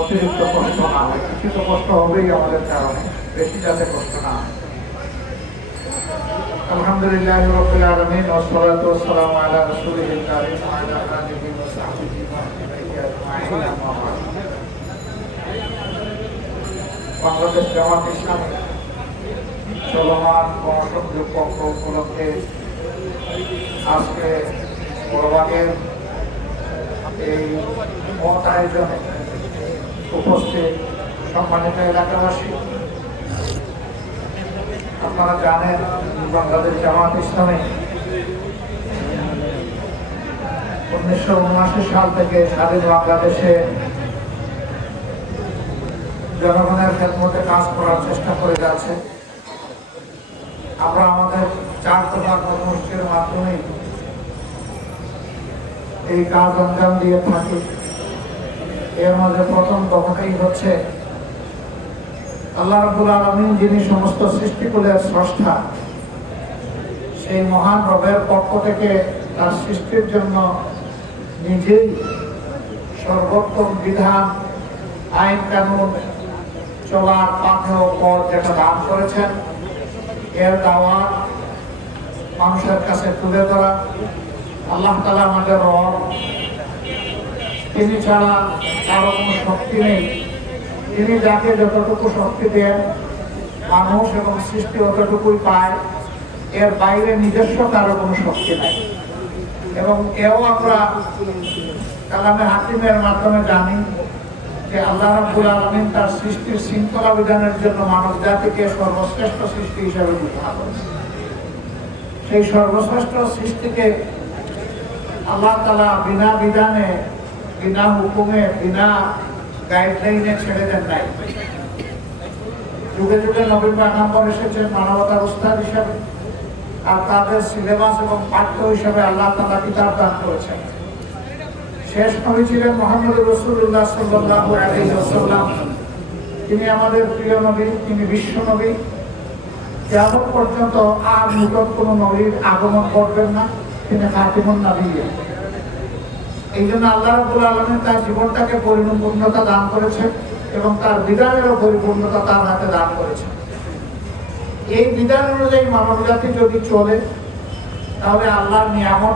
অতিরিক্ত কষ্ট না হয় কিছু কষ্ট হবেই আমাদের কারণে, বেশি যাতে কষ্ট না হয় আলহামদুলিল্লাহ রবিল আলমিন ওসলাতু ওয়াসসালামু আলা আলা। বাংলাদেশ জামাত ইসলামী চলমান গণসংযোগ পক্ষ উপলক্ষে আজকে এই মত আয়োজনে উপস্থিত সম্মানিত এলাকাবাসী। আপনারা জানেন বাংলাদেশ জামাত উনিশশো উনআশি সাল থেকে স্বাধীন বাংলাদেশে জনগণের খেদমতে কাজ করার চেষ্টা করে যাচ্ছে। আমরা আমাদের চার দফা কর্মসূচির মাধ্যমে এই কাজ অঞ্জাম দিয়ে থাকি। এর মধ্যে প্রথম দফাটাই হচ্ছে, আল্লাহ রাবুল আলমিন যিনি সমস্ত সৃষ্টিকুলের স্রষ্টা, সেই মহান রবের পক্ষ থেকে তার সৃষ্টির জন্য নিজেই সর্বোত্তম বিধান, আইন কানুন চলার পাথেয় পথ যেটা দান করেছেন, এর দাওয়া মানুষের কাছে তুলে ধরা। আল্লাহ তালা আমাদের রব। তিনি ছাড়া কারও কোনো শক্তি নেই। তিনি যাকে যতটুকু শক্তি দেন, মানুষ এবং সৃষ্টি অতটুকুই পায়। এর বাইরে নিজস্ব কারও কোনো শক্তি নাই। এবং এও আমরা কালামে হাকিমের মাধ্যমে জানি যে আল্লাহ রাব্বুল আলমিন তার সৃষ্টির শৃঙ্খলা বিধানের জন্য মানব জাতিকে সর্বশ্রেষ্ঠ সৃষ্টি হিসেবে ঘোষণা করেছে সেই সর্বশ্রেষ্ঠ সৃষ্টিকে আল্লাহ তালা বিনা বিধানে, বিনা হুকুমে, বিনা গাইডলাইনে ছেড়ে দেন নাই। যুগে যুগে নবীন পাগাম্বর এসেছেন মানবতার উস্তাদ হিসাবে। আর তাদের সিলেবাস এবং পাঠ্য হিসাবে আল্লাহ তালা কিতাব দান করেছেন। শেষ নবী ছিলেন মোহাম্মদ রসুল্লাহ সাল্লাহ তিনি আমাদের প্রিয় নবী, তিনি বিশ্ব নবী। কেমন পর্যন্ত আর নূতন কোনো নবীর আগমন করবেন না। তিনি খাতিমুন নবী এই জন্য আল্লাহ রাবুল আলমী তার জীবনটাকে পরিপূর্ণতা দান করেছেন এবং তার বিধানেরও পরিপূর্ণতা তার হাতে দান করেছেন। এই বিধান অনুযায়ী মানব জাতি যদি চলে, তাহলে আল্লাহর নিয়ামত